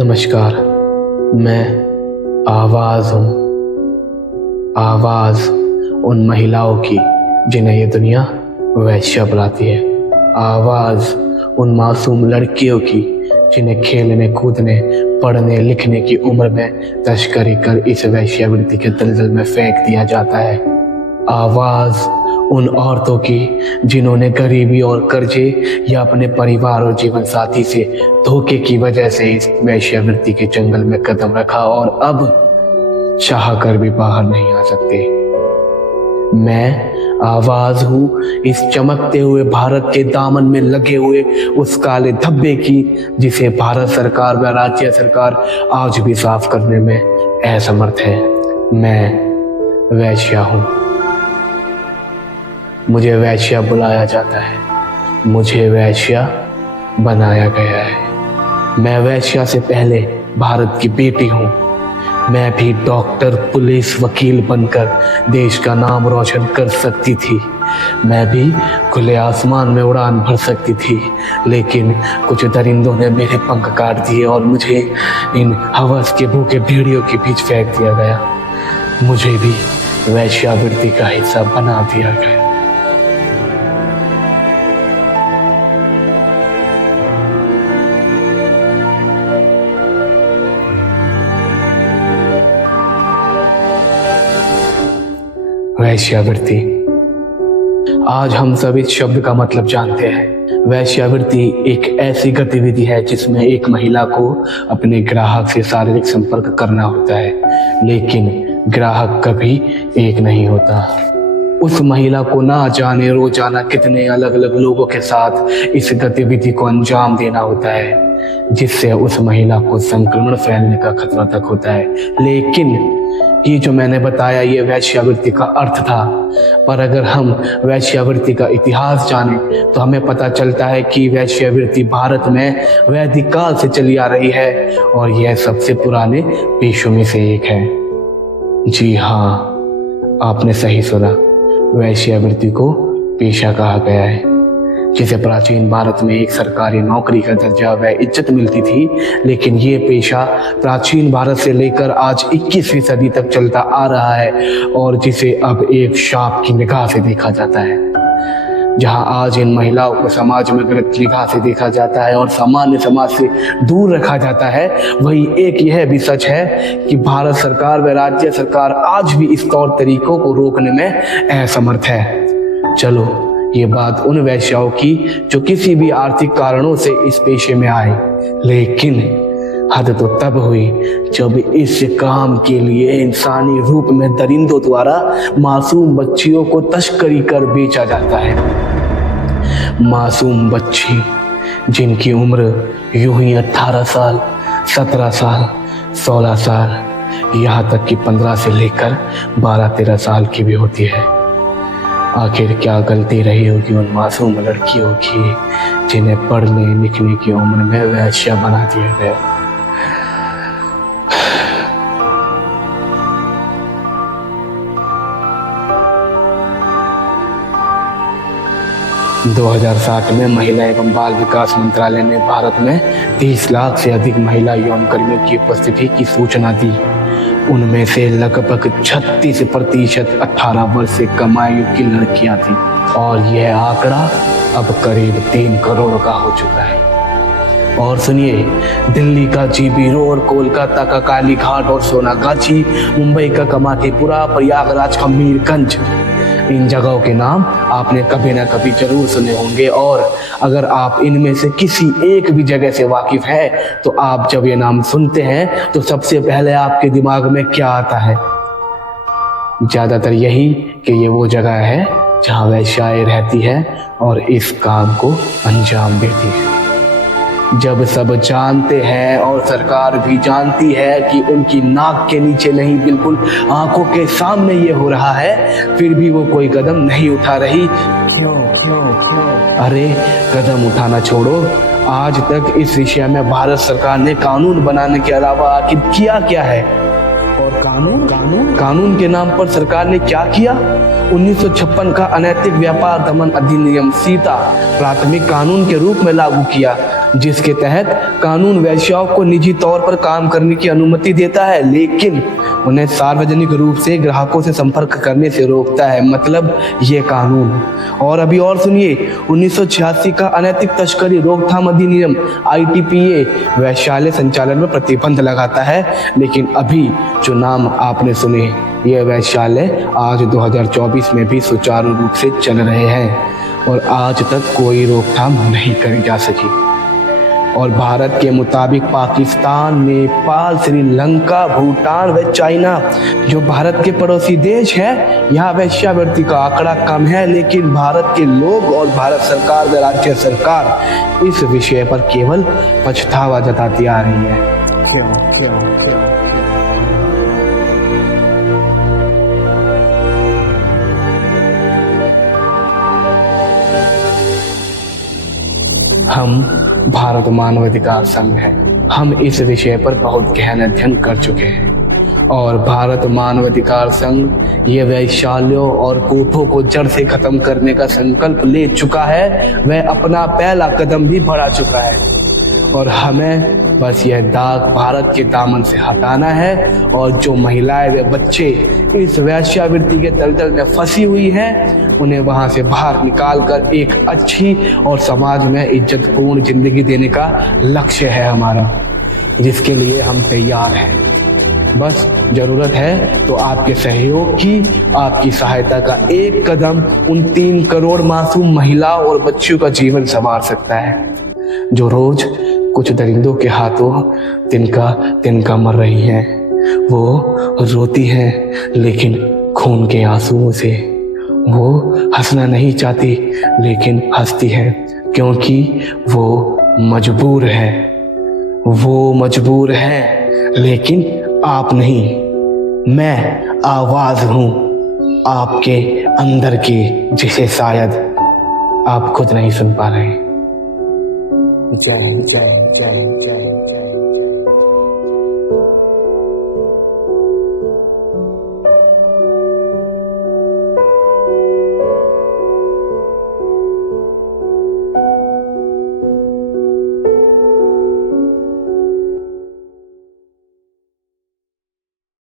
नमस्कार। मैं आवाज़ हूँ, आवाज़ उन महिलाओं की जिन्हें ये दुनिया वैश्या बुलाती है। आवाज़ उन मासूम लड़कियों की जिन्हें खेलने कूदने पढ़ने लिखने की उम्र में तस्करी कर इस वैश्यावृत्ति के दलदल में फेंक दिया जाता है। आवाज़ उन औरतों की जिन्होंने गरीबी और कर्जे या अपने परिवार और जीवन साथी से धोखे की वजह से इस वैश्यावृत्ति के जंगल में कदम रखा और अब चाह कर भी बाहर नहीं आ सकते। मैं आवाज़ हूँ इस चमकते हुए भारत के दामन में लगे हुए उस काले धब्बे की जिसे भारत सरकार व राज्य सरकार आज भी साफ करने में असमर्थ है। मैं वैश्या हूँ, मुझे वैश्या बुलाया जाता है, मुझे वैश्या बनाया गया है। मैं वैश्या से पहले भारत की बेटी हूँ। मैं भी डॉक्टर, पुलिस, वकील बनकर देश का नाम रोशन कर सकती थी। मैं भी खुले आसमान में उड़ान भर सकती थी, लेकिन कुछ दरिंदों ने मेरे पंख काट दिए और मुझे इन हवस के भूखे भेड़ियों के बीच फेंक दिया गया। मुझे भी वैश्यावृत्ति का हिस्सा बना दिया गया। वैश्यावृत्ति, आज हम सब इस शब्द का मतलब जानते हैं। वैश्यावृत्ति एक ऐसी गतिविधि है जिसमें एक महिला को अपने ग्राहक से शारीरिक संपर्क करना होता है, लेकिन ग्राहक कभी एक नहीं होता। उस महिला को ना जाने रोजाना कितने अलग अलग लोगों के साथ इस गतिविधि को अंजाम देना होता है, जिससे उस महिला को संक्रमण फैलने का खतरा तक होता है। लेकिन ये जो मैंने बताया ये वैश्यावृत्ति का अर्थ था, पर अगर हम वैश्यावृत्ति का इतिहास जानें तो हमें पता चलता है कि वैश्यावृत्ति भारत में वैदिक काल से चली आ रही है और यह सबसे पुराने पेशों में से एक है। जी हाँ, आपने सही सुना, वैश्यावृत्ति को पेशा कहा गया है, जिसे प्राचीन भारत में एक सरकारी नौकरी का दर्जा व इज्जत मिलती थी। लेकिन ये पेशा प्राचीन भारत से लेकर आज 21वीं सदी तक चलता आ रहा है और जिसे अब एक शाप की निगाह से देखा जाता है। जहां आज इन महिलाओं को समाज में गलत निगाह से देखा जाता है और सामान्य समाज से दूर रखा जाता है, वही एक यह भी सच है कि भारत सरकार व राज्य सरकार आज भी इस तौर तरीकों को रोकने में असमर्थ है। चलो, ये बात उन वैश्याओं की जो किसी भी आर्थिक कारणों से इस पेशे में आए, लेकिन हद तो तब हुई जब इस काम के लिए इंसानी रूप में दरिंदों द्वारा मासूम बच्चियों को तस्करी कर बेचा जाता है। मासूम बच्ची जिनकी उम्र यूं ही 18 साल, 17 साल, 16 साल, यहाँ तक कि 15 से लेकर 12-13 साल की भी होती है। आखिर क्या गलती रही होगी उन मासूम लड़कियों की जिन्हें पढ़ने लिखने की उम्र में वैश्या बना दिया गया। – 2007 में महिला एवं बाल विकास मंत्रालय ने भारत में 30 लाख से अधिक महिला यौनकर्मियों की उपस्थिति की सूचना दी। उनमें से लगभग 36% 18 वर्ष से कम आयु की लड़कियां थीं और यह आंकड़ा अब करीब 3 करोड़ का हो चुका है। और सुनिए, दिल्ली का जीबी रोड, कोलकाता का काली घाट और सोनागाछी, मुंबई का कमाटीपुरा, प्रयागराज का मीरगंज, इन जगहों के नाम आपने कभी ना कभी जरूर सुने होंगे। और अगर आप इनमें से किसी एक भी जगह से वाकिफ हैं तो आप जब ये नाम सुनते हैं तो सबसे पहले आपके दिमाग में क्या आता है? ज़्यादातर यही कि ये वो जगह है जहाँ वैश्याएं रहती है और इस काम को अंजाम देती है। जब सब जानते हैं और सरकार भी जानती है कि उनकी नाक के नीचे नहीं बिल्कुल आंखों के सामने ये हो रहा है, फिर भी वो कोई कदम नहीं उठा रही। क्यों? अरे कदम उठाना छोड़ो, आज तक इस विषय में भारत सरकार ने कानून बनाने के अलावा आखिर किया क्या है? और कानून के नाम पर सरकार ने क्या किया? 1956 का अनैतिक व्यापार दमन अधिनियम सीता प्राथमिक कानून के रूप में लागू किया, जिसके तहत कानून वेश्याओं को निजी तौर पर काम करने की अनुमति देता है, लेकिन उन्हें सार्वजनिक रूप से ग्राहकों से संपर्क करने से रोकता है। मतलब ये कानून। और अभी और सुनिए, 1986 का अनैतिक तस्करी रोकथाम अधिनियम ITPA वैश्यालय संचालन में प्रतिबंध लगाता है, लेकिन अभी जो नाम आपने सुने ये वैश्यालय आज 2024 में भी सुचारू रूप से चल रहे हैं और आज तक कोई रोकथाम नहीं करी जा सकी। और भारत के मुताबिक पाकिस्तान, नेपाल, श्रीलंका, भूटान व चाइना जो भारत के पड़ोसी देश हैं, यहाँ वेश्यावृत्ति का आंकड़ा कम है, लेकिन भारत के लोग और भारत सरकार व राज्य सरकार इस विषय पर केवल पछतावा जताती आ रही है। क्यों? हम भारत मानवाधिकार संघ है। हम इस विषय पर बहुत गहन अध्ययन कर चुके हैं और भारत मानवाधिकार संघ ये वैश्यालयों और कोठों को जड़ से खत्म करने का संकल्प ले चुका है। वह अपना पहला कदम भी बढ़ा चुका है और हमें बस यह दाग भारत के दामन से हटाना है। और जो महिलाएं व बच्चे इस वेश्यावृत्ति के दलदल में फंसी हुई हैं, उन्हें वहां से बाहर निकालकर एक अच्छी और समाज में इज्जतपूर्ण जिंदगी देने का लक्ष्य है हमारा, जिसके लिए हम तैयार हैं। बस जरूरत है तो आपके सहयोग की, आपकी सहायता का एक कदम उन 3 करोड़ मासूम महिलाओं और बच्चियों का जीवन संवार सकता है, जो रोज कुछ दरिंदों के हाथों तिनका मर रही हैं। वो रोती हैं लेकिन खून के आंसुओं से। वो हंसना नहीं चाहती लेकिन हंसती है, क्योंकि वो मजबूर है। वो मजबूर है, लेकिन आप नहीं। मैं आवाज हूं आपके अंदर की, जिसे शायद आप खुद नहीं सुन पा रहे। जय जय जय जय जय।